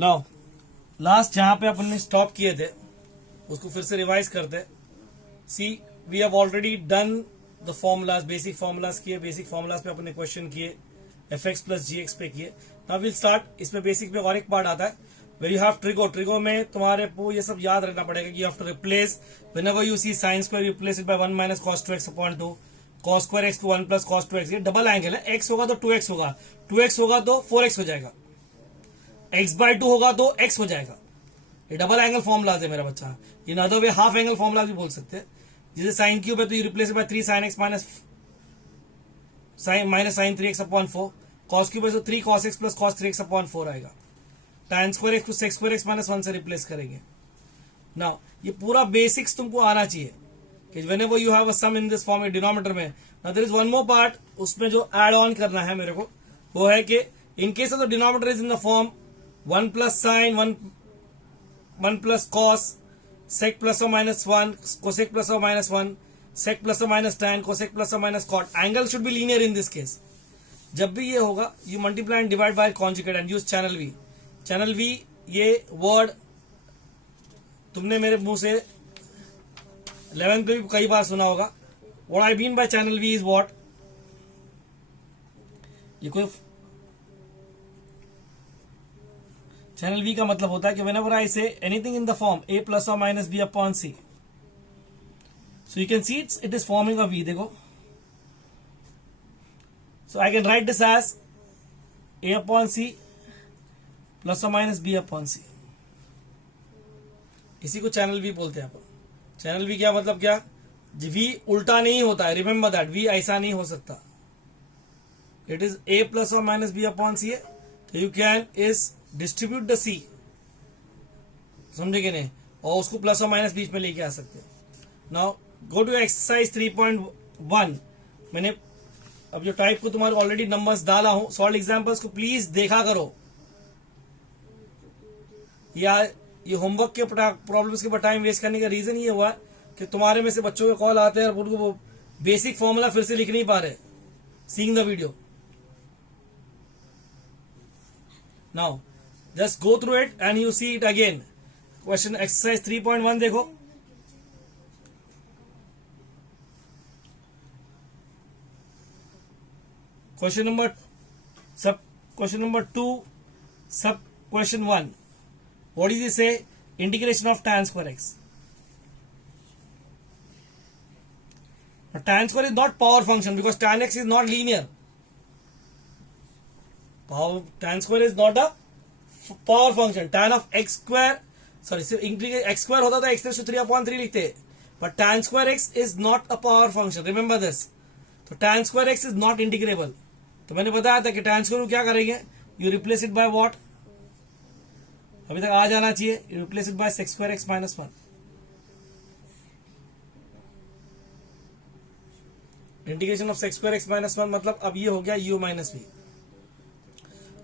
Now last जहां पे अपन ने स्टॉप किए थे उसको फिर से रिवाइज करते हैं. So we have already done the formulas, basic formulas किए. बेसिक फॉर्मूलाज पे अपन ने क्वेश्चन किए, F X plus G X पे किए. Now will start. इसमें बेसिक पे और एक पार्ट आता है where you have trigo. Trigo में तुम्हारे को ये सब याद रखना पड़ेगा कि you have to replace whenever you see sine square, you replace it by 1 minus cos 2x upon 2, cos square x को 1 प्लस कॉस 2x. ये डबल एंगल है. एक्स होगा तो 2x होगा, 2x होगा तो 4x हो जाएगा, x बाय 2 होगा तो x हो जाएगा. ये डबल एंगल फॉर्मुलाज है मेरा बच्चा. In other way half angle formula भी बोल सकते हैं. जैसे साइन क्यूब है तो you replace by 3 sine x minus sine 3x upon 4. Cos cube है तो 3 cos x plus cos 3x upon 4 आएगा. tan स्क्वायर एक्स को सेक स्क्वायर एक्स माइनस 1 से रिप्लेस करेंगे. नाउ ये पूरा बेसिक्स तुमको आना चाहिए कि whenever you have a sum in this form denominator में. Now there is one more part उसमें जो ऐड ऑन करना है मेरे को, वो है कि in case of the denominator is in the form 1 plus sign 1 plus cos sec plus or minus 1 cosec plus or minus 1 sec plus or minus tan cosec plus or minus cot. Angle should be linear in this case. जब भी ये होगा you multiply and divide by conjugate and use channel v. channel v ये word तुमने मेरे मुंह से 11th पे भी कई बार सुना होगा. What I mean by channel v is what? ये कोई चैनल v का मतलब होता है कि whenever I say anything in the form a plus or minus b upon c, so you can see it is forming a v. देखो, so I can write this as a upon c plus or minus b upon c. इसी को channel v बोलते हैं अपन. Channel v क्या मतलब क्या? v उल्टा नहीं होता है. रिमेंबर दैट v ऐसा नहीं हो सकता. It is a plus or minus b upon c है, तो you can is distribute the C, समझे कि नहीं, और उसको प्लस और माइनस बीच में लेके आ सकते हैं. Now go to exercise 3.1. मैंने अब जो टाइप को तुम्हारे ऑलरेडी नंबर्स डाला हूं, सॉल्व एग्जांपल्स को प्लीज देखा करो. या ये होमवर्क के प्रॉब्लम्स के ऊपर टाइम वेस्ट करने का रीजन ये हुआ कि तुम्हारे में से बच्चों के कॉल आते हैं और उनको वो बेसिक फॉर्मूला फिर से लिख नहीं पा रहे seeing the video. Now just go through it and you see it again. Question exercise 3.1 देखो. Question number 2 sub question 1. What does it say? Integration of tan square x. Now, tan square is not power function because tan x is not linear. Tan square is not a power function. tan of x square, sorry सिर्फ x square होता तो x 3/3 लिखते, but tan square x is not a power function. Remember this. तो tan square x is not integrable. तो मैंने बताया था कि tan स्क्वायर को क्या करेंगे, you replace it by what, अभी तक आ जाना चाहिए, you replace it by sec square x minus 1. Integration of sec square x minus 1 मतलब अब ये हो गया u माइनस वी.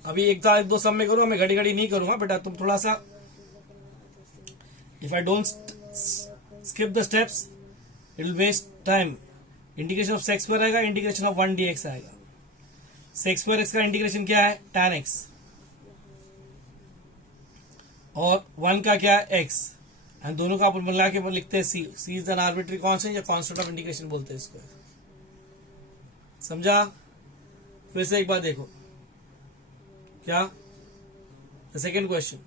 अभी एक दो सब में करूंगा, मैं घड़ी घड़ी नहीं करूंगा बेटा. तुम थोड़ा सा, if I don't skip the steps it will waste time. Integration of sec square आएगा, इंटीग्रेशन ऑफ 1 dx आएगा. सेक स्क्वायर एक्स का इंटीग्रेशन क्या है, tan x, और 1 का क्या है, x, एंड दोनों का अपन मिला के लिखते हैं c. c is an arbitrary constant या कांस्टेंट ऑफ इंटीग्रेशन बोलते हैं इसको. समझा? फिर से एक बार देखो क्या द सेकेंड क्वेश्चन.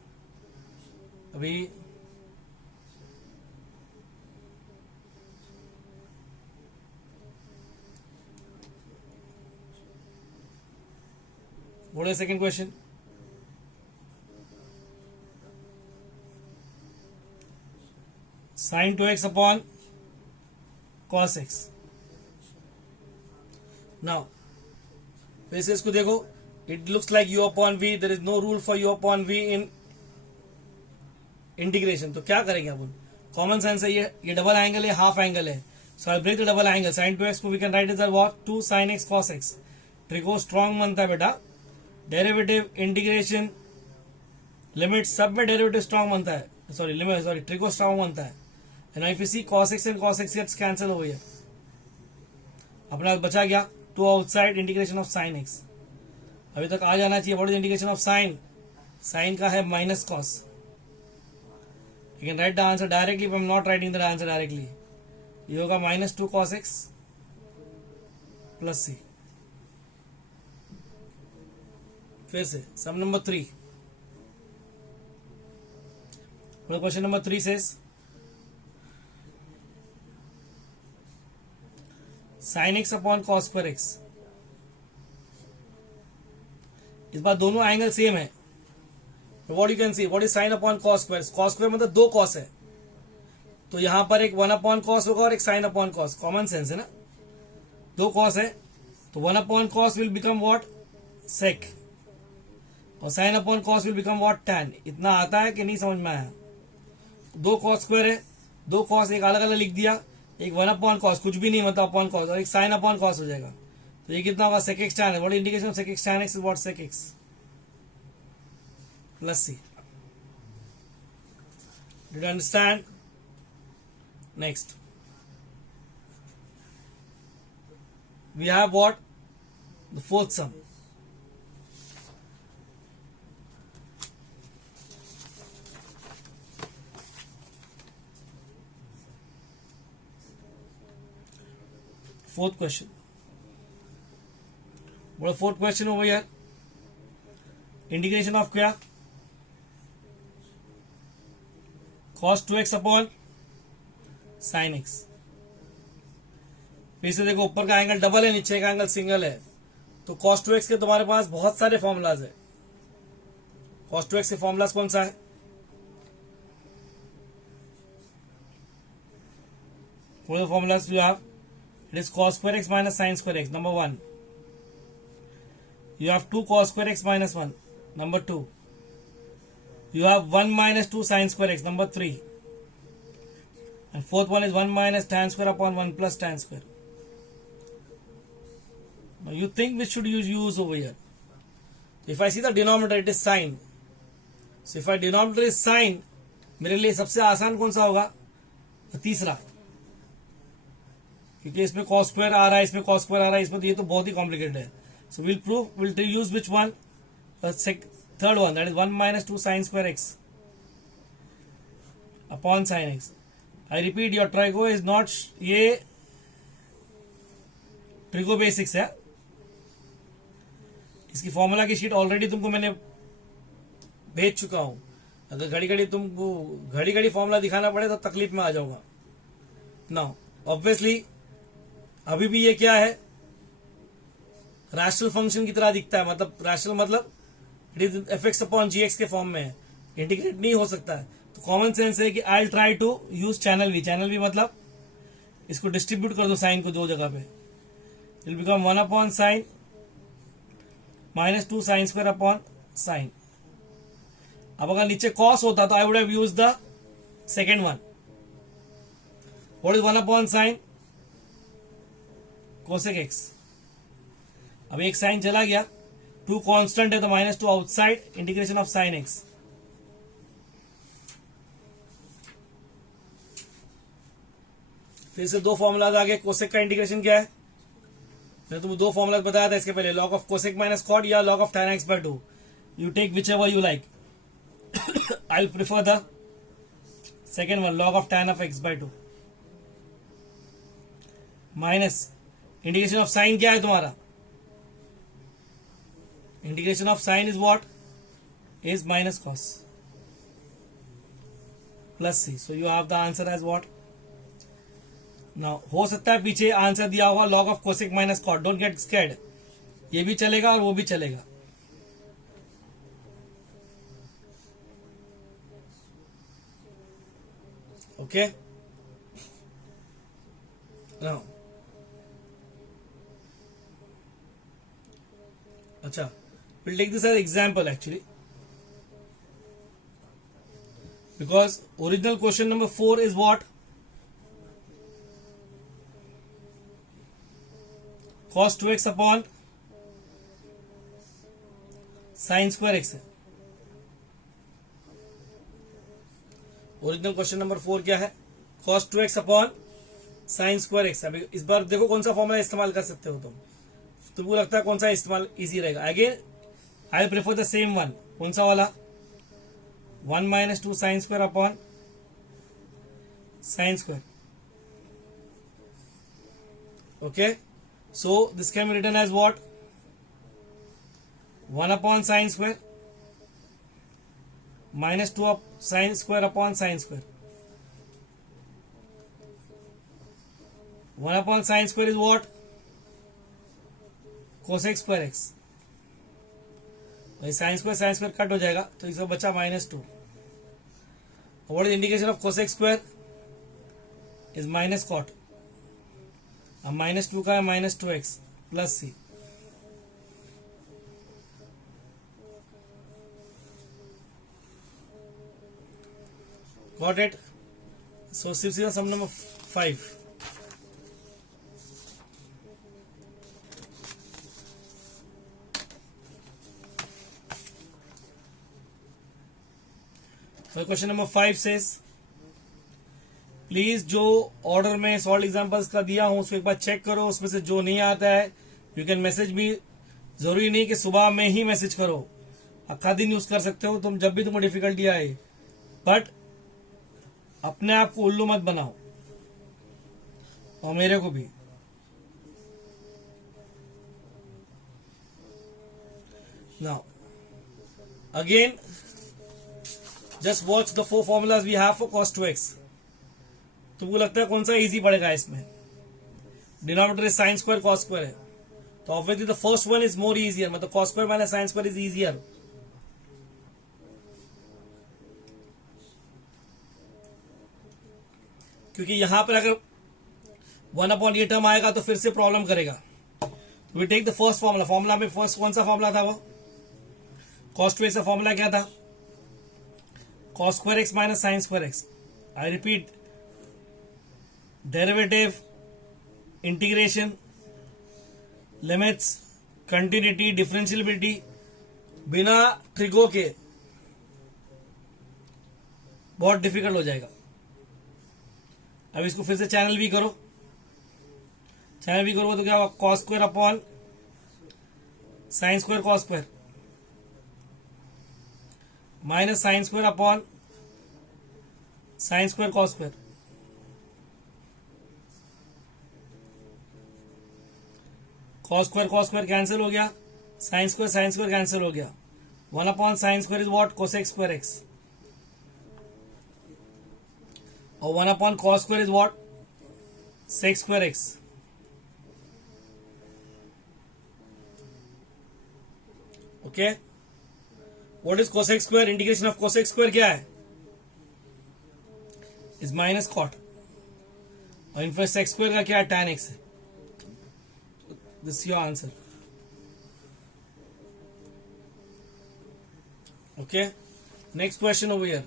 अभी what is the second question? Sin 2x upon cos x. Now वैसे इसको देखो, it looks like u upon v. there is no rule for u upon v in integration. तो क्या करेंगे अपन, कॉमन सेंस है, ये double angle है, half angle है. So I break the double angle. sin 2x को we can write as what, 2 sin x cos x. Trigo strong बनता है बेटा. डेरिवेटिव, इंटीग्रेशन, लिमिट, सब में डेरिवेटिव स्ट्रॉन्ग बनता है. सॉरी ट्रिको स्ट्रॉन्ग बनता है. And if you see cos x and cos x gets cancel हो गया, अपना बचा गया 2 outside integration of sin x. अभी तक आ जाना चाहिए. What is integration of sine, sine का है minus cos. You can write the answer directly, but I'm not writing the answer directly. ये होगा minus 2 cos x plus c. फिर से sum number 3. Question number 3 says sin x upon cos square x. इस बार दोनों angle same है. What you can see, what is sin upon cos square? Cos square मतलब 2 cos है, तो यहां पर एक 1 अपॉन cos होगा और एक sin upon cos. Common sense है ना. 2 cos है तो 1 upon cos will become what, sec, और sin upon cos will become what, tan. इतना आता है कि नहीं समझ में आया? 2 cos स्क्वायर है, 2 cos एक अलग अलग लिख दिया, एक 1 अपॉन cos कुछ भी नहीं मतलब अपॉन cos, और एक sin अपॉन cos हो जाएगा. तो ये कितना होगा, sec x tan. What indication of sec x tan x is what, sec x plus c. Did you understand? Next we have what, the fourth sum. Fourth question. What a fourth question over here. Integration of क्या, cos 2x upon sin x. फिर से देखो, ऊपर का angle double है, नीचे का angle single है, तो cos 2x के तुम्हारे पास बहुत सारे फॉर्मूलाज है. cos 2x के फॉर्मूलाज कौन सा है? What are the formulas you have? It is cos square x minus sin square x. Number 1. You have 2 cos square x minus 1. Number 2. You have 1 minus 2 sin square x. Number 3. And fourth one is 1 minus tan square upon 1 plus tan square. Now you think which should you use over here? If I see the denominator, it is sin. So if I denominator is sin, मेरे लिए सबसे आसान कौन सा होगा? तीसरा, क्योंकि इसमें cos square आ रहा है, इसमें cos square आ रहा है, इसमें तो ये तो बहुत ही कॉम्प्लिकेटेड है. So we'll use which one? Third one, that is 1 minus 2 sin square x upon sin x. I repeat, your trigo is not, ये ट्रिगो बेसिक्स है. इसकी फॉर्मूला की शीट ऑलरेडी तुमको मैंने भेज चुका हूं. अगर घड़ी घड़ी तुमको घड़ी घड़ी फॉर्मूला दिखाना पड़े तो तकलीफ में आ जाऊंगा. नाउ ऑब्वियसली अभी भी ये क्या है, रैशनल फंक्शन की तरह दिखता है. मतलब रैशनल मतलब it is fx upon gx के फॉर्म में है, इंटीग्रेट नहीं हो सकता है. तो कॉमन सेंस है कि I try to use channel V. Channel V मतलब इसको डिस्ट्रीब्यूट कर दो साइन को दो जगह पे. It will become 1 upon sign minus 2 sine square upon sign. अब अगर नीचे कॉस होता तो I would have used the second one. What is 1 upon sign, cosec x. अब एक साइन चला गया, 2 कांस्टेंट है तो minus 2 outside, integration of sine x. फिर से 2 फॉर्मूलाज आ गए. कोसेक का इंटीग्रेशन क्या है? मैंने तुमको 2 फॉर्मूलाज बताया था इसके पहले, log of cosec minus cot या log of tan x by 2. You take whichever you like. I prefer the second one, log of tan of x by 2 minus integration of sine क्या है तुम्हारा? Integration of sine is what, is minus cos plus c. So you have the answer as what. Now हो सकता है पीछे answer दिया होगा log of cosec minus cot. Don't get scared, ये भी चलेगा और वो भी चलेगा. ओके नाउ अच्छा, we'll take this as example actually, because original question number 4 is what, cos 2x upon sin square x है. ओरिजिनल क्वेश्चन नंबर 4 क्या है? cos 2x upon sin square x. अभी इस बार देखो कौन सा फॉर्मूला इस्तेमाल कर सकते हो तुमको लगता है कौन सा इस्तेमाल इजी रहेगा. Again I prefer the same one. कौन सा वाला? 1 minus 2 sin square upon sin square. Okay, so this can be written as what? 1 upon sin square minus 2 up sin square upon sin square. 1 upon sin square is what? cosec square x. Sine square cut हो जाएगा तो इसका बचा -2. What is indication of cosec square? Is minus cot. अब -2 का है -2x plus c. Got it? So सिर्फ sum number 5. So question number 5 says, please जो ऑर्डर में सॉल्व एग्जांपल्स का दिया हूं उसको एक बार चेक करो. उसमें से जो नहीं आता है यू कैन मैसेज भी. जरूरी नहीं कि सुबह में ही मैसेज करो, आखा दिन यूज कर सकते हो तुम जब भी तुमको डिफिकल्टी आए. बट अपने आप को उल्लू मत बनाओ और मेरे को भी. Now again just watch the 4 formulas we have for cos 2x. तुमको लगता है कौन सा इजी पड़ेगा इसमें? Denominator is sin square cos square है तो obviously the first one is more easier. मतलब cos square minus sin square is easier. क्योंकि यहां पर अगर 1 अपॉन ये टर्म आएगा तो फिर से प्रॉब्लम करेगा. We take the first formula. Formula में फर्स्ट कौन सा फॉर्मूला था? वो cos 2x का फॉर्मूला क्या था? cos square x minus sin square x. I repeat, derivative, integration, limits, continuity, differentiability बिना ट्रिगो के बहुत डिफिकल्ट हो जाएगा. अब इसको फिर से चैनल भी करो. चैनल भी करोगे तो क्या होगा? cos square upon sin square cos square minus sine square upon sine square cos square. Cos square cancel हो गया. साइन स्क्वायर कैंसिल हो गया. 1 upon sine square is what? Cosec square x. और 1 upon cos square is what? Sec square x. Okay. What is cosec square? Integration of cosec square क्या है? Is minus cot. और in fact sec square का क्या है? tan x है. This your answer. Okay. Next question over here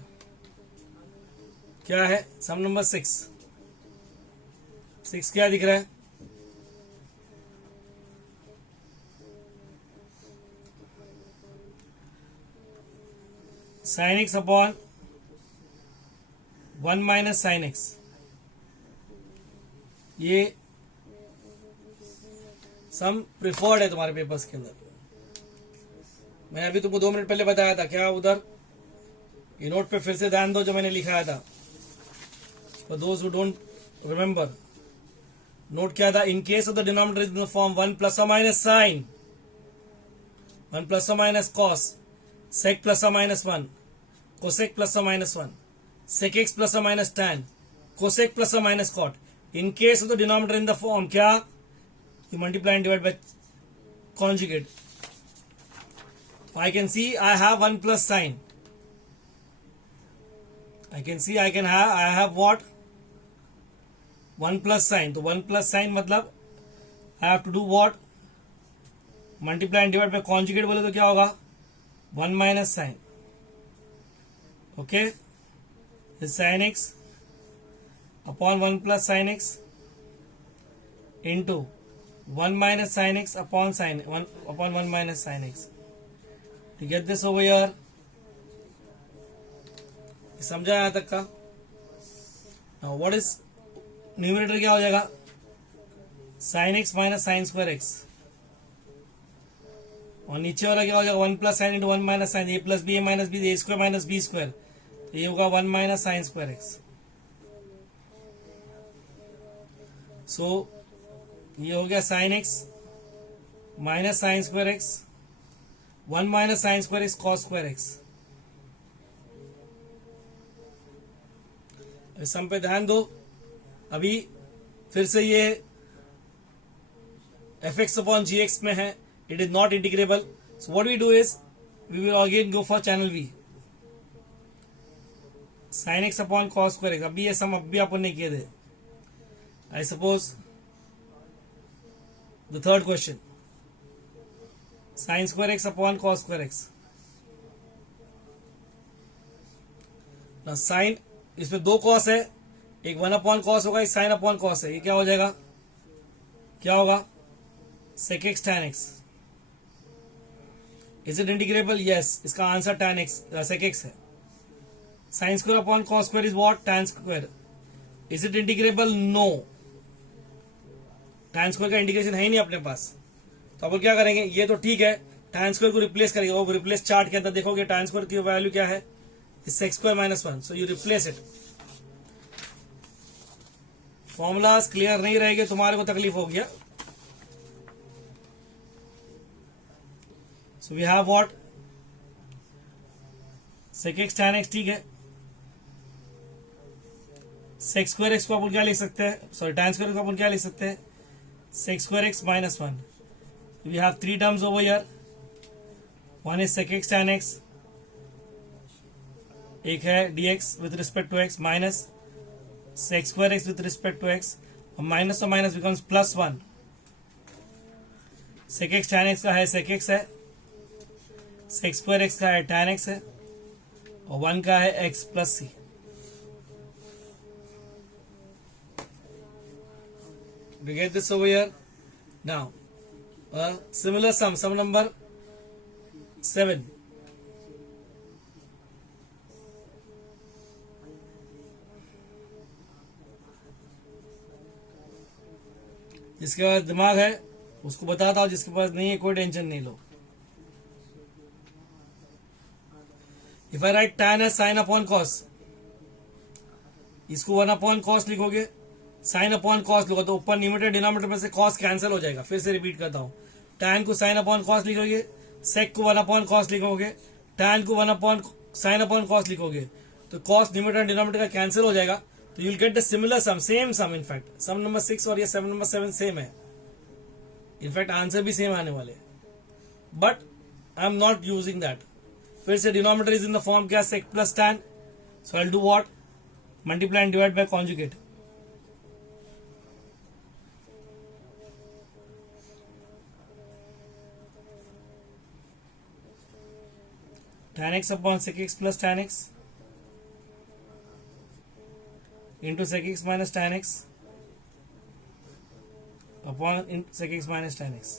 क्या है? सम number 6. 6 क्या दिख रहा है? sin x upon 1 minus sine x. ये सम प्रिफर्ड है तुम्हारे पेपर्स के अंदर. मैंने अभी तुमको 2 मिनट पहले बताया था. क्या उधर ये नोट पे फिर से ध्यान दो जो मैंने लिखाया था. For those who don't remember, note क्या था? In case of the denominator is in the form 1 plus और माइनस साइन, 1 प्लस और minus cos, sec plus or minus 1, cosec plus or minus 1, sec x plus or minus tan, cosec plus or minus cot. In case of the denominator in the form क्या? You multiply and divide by conjugate. I can see I have 1 plus sin. I can see I have what? 1 plus sin. तो 1 plus sin मतलब I have to do what? Multiply and divide by conjugate बोले तो क्या होगा? 1 minus sin. Okay, is sin x upon 1 plus sin x into 1 minus sin x upon 1 minus sin x. To get this over here, समझा यहाँ तक का? Now what is numerator? क्या हो जाएगा? sin x minus sin square x. और नीचे वाला क्या हो जाएगा 1 plus sine into 1 minus sine, a plus b a minus b, a square minus b square, तो ये होगा 1 minus sine square x. So ये हो गया sine x minus sine square x, 1 minus sine square x cos square x. इस sum पे ध्यान दो। अभी फिर से ये f x upon g x में है, it is not integrable. So what we do is we will again go for channel V, sine x upon cos square x. अभी ये सम अभी अपन ने किए थे। I suppose the third question, sine square x upon cos square x. ना sine, इसमें दो कॉस है, एक 1 अपॉन कॉस होगा, एक साइन अपॉन कॉस है। ये क्या हो जाएगा, क्या होगा, sec x tan x. Is it integrable? Yes, इसका answer tan x sec x है। Sine square upon cos square is what, tan square. Is it integrable? No, tan square का इंटीग्रेशन है ही नहीं अपने पास। तो अब क्या करेंगे, ये तो ठीक है, टैन स्क्वायर को रिप्लेस करेंगे। वो रिप्लेस चार्ट के अंदर देखोगे टैन स्क्वायर की वैल्यू क्या है, sec square minus 1। So you replace it. Formulas clear नहीं रहेंगे तुम्हारे को तकलीफ हो गया। So we have what, sec x tan x, ठीक है। सेक्स स्क्वायर एक्स को अपन क्या लिख सकते हैं, सॉरी टैन स्क्वायर को अपन क्या लिख सकते हैं, sec square x minus 1। We have 3 terms over here, one is sec x tan x, एक है dx with respect to x minus sec square x with respect to x, और minus और minus becomes plus 1। Sec x tan x का है sec x है, sec square x का है tan x है, और 1 का है x plus c. We get this over here. Now, a similar sum number 7. जिसके पास दिमाग है उसको बताता हूं, जिसके पास नहीं है कोई टेंशन नहीं लो। इफ आई राइट tan है साइन अपॉन कॉस, इसको 1 अपॉन कॉस लिखोगे, साइन अपॉन कॉस लिखो तो ऊपर न्यूमरेटर डिनोमिनेटर में से कॉस कैंसिल हो जाएगा। फिर से रिपीट करता हूं, tan को साइन अपॉन कॉस लिखोगे, सेक को 1 अपॉन कॉस लिखोगे, tan को 1 अपॉन साइन अपॉन कॉस लिखोगे, तो कॉस न्यूमरेटर डिनोमिनेटर का कैंसिल हो जाएगा। तो you will get the similar sum, same sum. In fact sum number 6 और ये सम नंबर 7 सेम है। इनफैक्ट आंसर भी सेम आने वाले, but I am not using that. फिर से denominator is in the form क्या, sec plus tan. So I will do what, multiply and divide by conjugate. tan x upon sec x plus tan x into sec x minus tan x upon sec x minus tan x.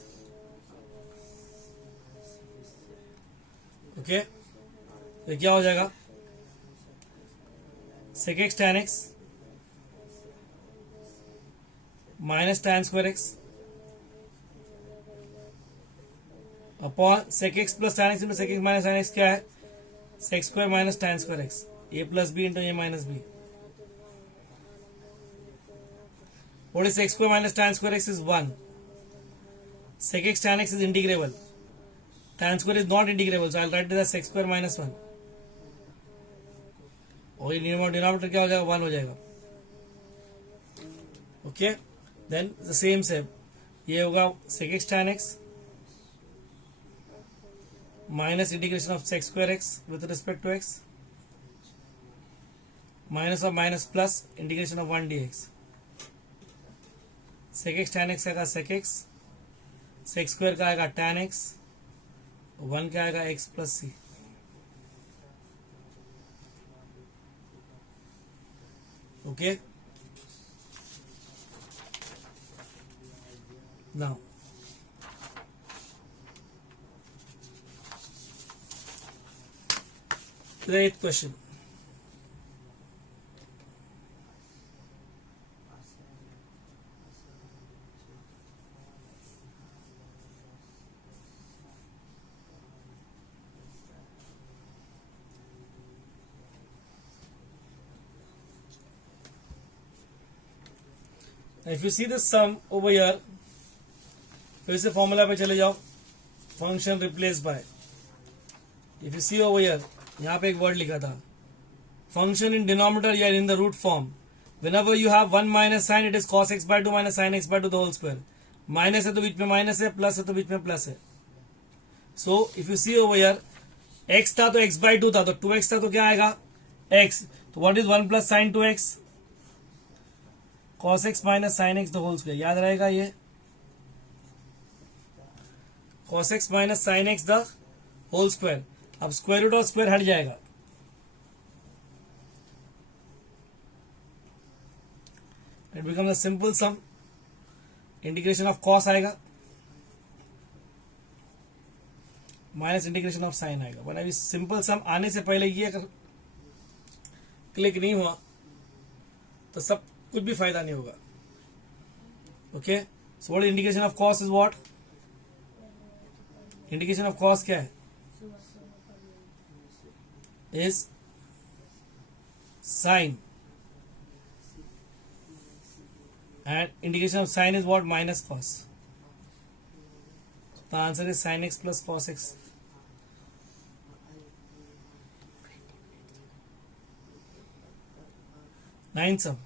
Okay, तो क्या हो जाएगा, sec x tan x minus tan square x upon sec x plus tan x into sec x minus tan x क्या है, sec square minus tan square x, a plus b into a minus b. What is sec square minus tan square x is 1। Sec x tan x is integrable, tan square is not integrable, so I will write that sake square minus 1। और ये denominator क्या हो जाएगा, 1 हो जाएगा। Okay, then the same से ये होगा sec x tan x minus integration of sec square x with respect to x minus or minus plus integration of 1 dx। sec x tan x आएगा sec x, sec square का आएगा tan x, 1 का आएगा x plus c। Okay, now the 8th question. If you see this sum over here, फिर से formula पे चले जाओ, function replace by, if you see over here, यहाँ पे एक वर्ड लिखा था फंक्शन इन डिनोमिनेटर या in the root form, whenever you have 1 minus sign, it is cos x by 2 minus sin x by 2 the whole square. Minus है तो बीच में minus है, प्लस है तो बीच में प्लस है. So if you see over here, x था तो x by 2 था, तो 2x था तो क्या आएगा x. तो what is 1 plus sine 2x, cos x minus sine x the whole square. याद रहेगा ये, cos x minus sine x the whole square. अब स्क्वायर रूट और स्क्वायर हट जाएगा, it becomes a simple sum. Integration of cos आएगा minus integration of sine आएगा. वरना अभी सिंपल सम आने से पहले ये अगर क्लिक नहीं हुआ तो सब कुछ भी फायदा नहीं होगा. Okay, so what integration of cos is what, integration of cos क्या है, is sine, and integration of sin is what, minus cos. The answer is sin x plus cos x. Ninth sum.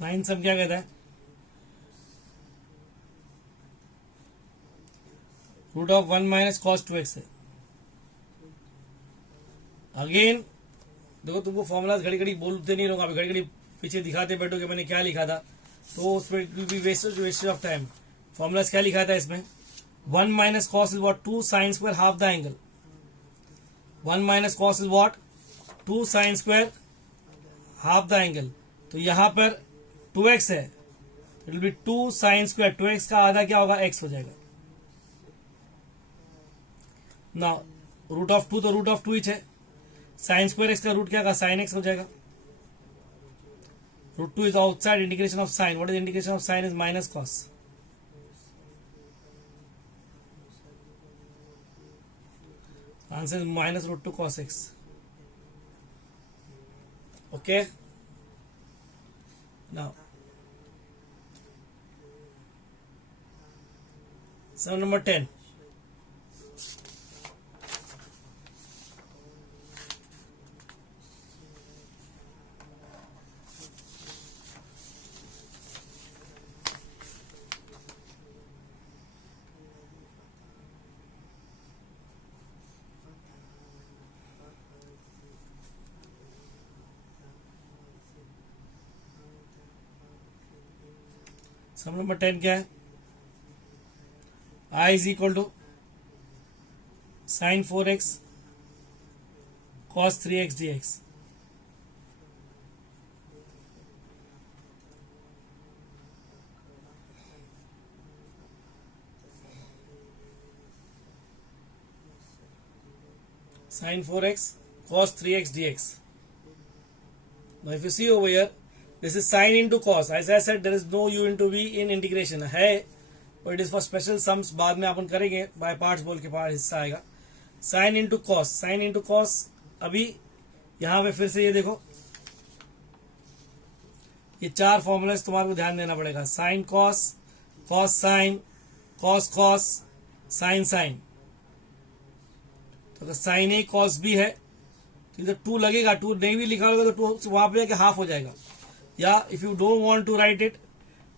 Ninth sum क्या कहता है, root of 1 minus cos 2x है. Again देखो, तुमको formulas घड़ी घड़ी बोलते नहीं रहूंगा, घड़ी घड़ी पीछे दिखाते बैठो कि मैंने क्या लिखा था, तो उसमें it will be waste of time. Formulas क्या लिखा था इसमें, 1 minus cos is what, 2 sine square half the angle. 1 minus cos is what, 2 sine square half the angle. तो यहां पर 2x है, it will be 2 sine square, 2x का आधा क्या होगा, x हो जाएगा. नाउ रूट ऑफ 2 तो रूट ऑफ 2 ही है, साइन स्क्वायर एक्स का रूट क्या का साइन एक्स हो जाएगा. Root 2 is outside, integration of sine, what is integration of sine is minus cos. Answer is minus root 2 cos x. Okay, now sum number 10. Sum number 10 क्या है, I is equal to sine 4x cos 3x dx. Sin 4x cos 3x dx. Now if you see over here, this is sin into cos. As I said, there is no u into v in integration है, but it is for special sums. बाद में अपन करेंगे, by parts बोल के part हिस्सा आएगा. sin into cos, sin into cos. अभी यहाँ पे फिर से ये देखो, ये 4 फॉर्मूलाज तुम्हारे को ध्यान देना पड़ेगा. sin cos, cos sin, cos cos, sin sin. तो अगर sin a cos b है तो इधर 2 लगेगा, 2 नहीं भी लिखा होगा तो 2 वहां पे जाके हाफ हो जाएगा. या if you don't want to write it,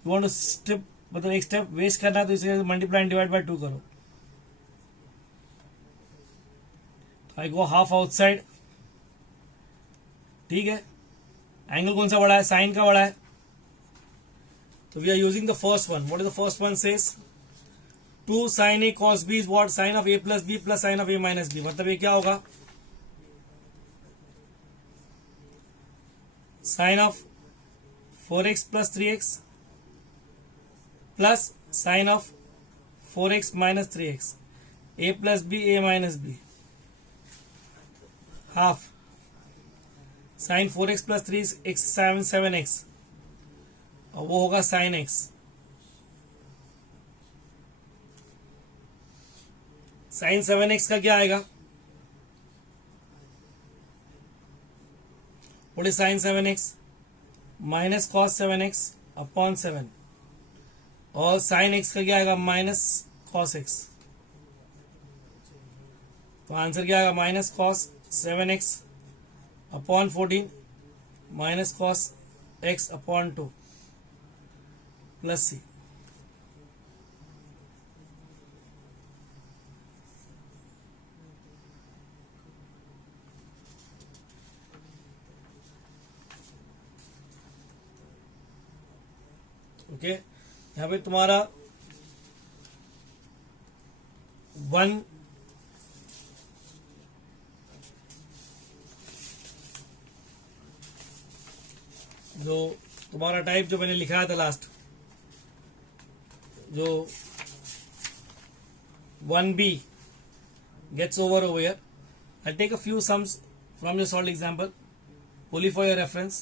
you want to step, मतलब एक स्टेप वेस्ट करना है, तो इसे मल्टीप्लाई एंड डिवाइड बाय 2 करो. आई गो हाफ आउटसाइड, ठीक है. एंगल कौन सा बड़ा है, साइन का बड़ा है, तो we are using the first one. What is the first one says, 2 sin a cos b is what, sine of a plus b plus sine of a minus b. मतलब ये क्या होगा, sine of 4x plus 3x plus sine of 4x minus 3x, a plus b a minus b, half sine 4x plus 3x 7x, और वो होगा sign x. Sign 7x का क्या आएगा, what is sine 7x minus cos 7x upon 7 और sine x का क्या आएगा माइनस कॉस x, तो आंसर क्या आएगा minus cos 7x upon 14 minus cos x upon 2 plus c. Okay, यहाँ पे तुम्हारा 1 जो तुम्हारा टाइप जो मैंने लिखाया था लास्ट, जो 1b gets over here. I'll take a few sums from your solved example only for your reference.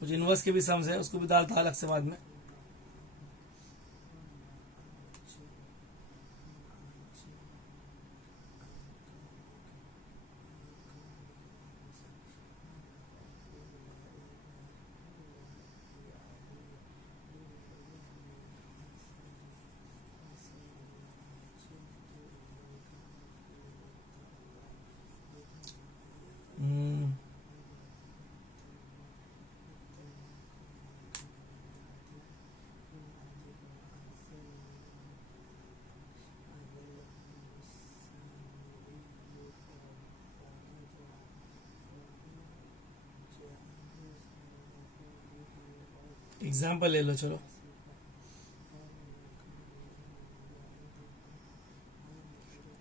कुछ इनवर्स के भी सम्स है, उसको भी डालता अलग से बाद में। एग्जाम्पल ले लो, चलो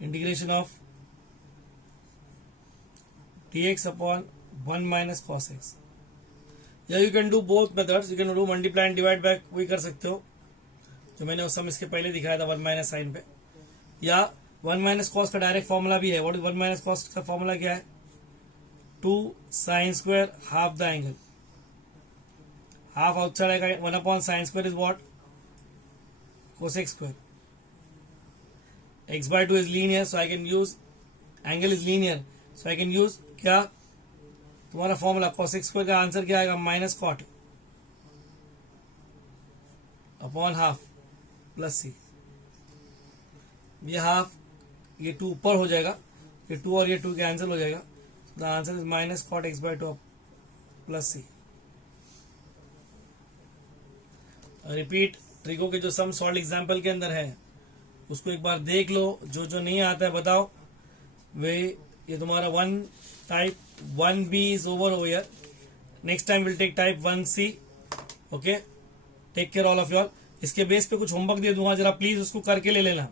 integration of dx upon 1 minus cos x, या you can do both methods, you can do multiply and divide by, वही कर सकते हो जो मैंने उस समय इसके पहले दिखाया था 1 माइनस साइन पे, या 1 माइनस कॉस का डायरेक्ट फॉर्मूला भी है। व्हाट इज 1 माइनस कॉस का फॉर्मूला क्या है, 2 sine square half the angle, half outside आएगा, 1 upon sine square is what cosec square, x by 2 is linear so I can use, angle is linear so I can use क्या तुम्हारा formula cosec square का answer क्या आएगा minus cot upon half plus c. ये half ये 2 ऊपर हो जाएगा, ये 2 और ये 2 कैंसिल हो जाएगा, the answer is minus cot x by 2 plus c. Repeat trigo के जो सम सॉल्व एग्जाम्पल के अंदर है उसको एक बार देख लो, जो जो नहीं आता है बताओ। वे ये तुम्हारा 1 type 1b is over here, next time will take type 1c। Okay, take care all of you all. इसके बेस पे कुछ होमवर्क दे दूंगा, जरा प्लीज उसको करके ले लेना।